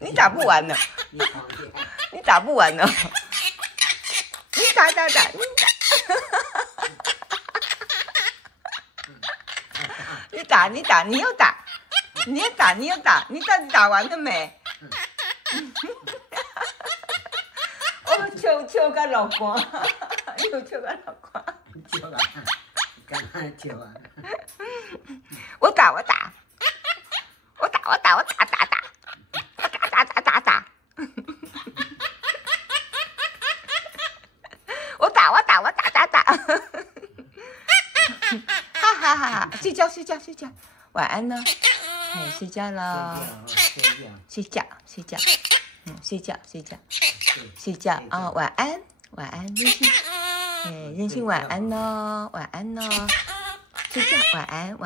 你打不完呢，你打不完呢，你打，你打，你打，你打，你又打，你又打，你又打，你到底打完了没？哦，笑到流汗，又笑到流汗。笑啊，干嘛笑啊？我打，我打。哈哈哈！睡觉，晚安呢？哎，睡觉了，睡觉，睡觉啊！晚安，任性，哎，任性晚安呢，睡觉，晚安。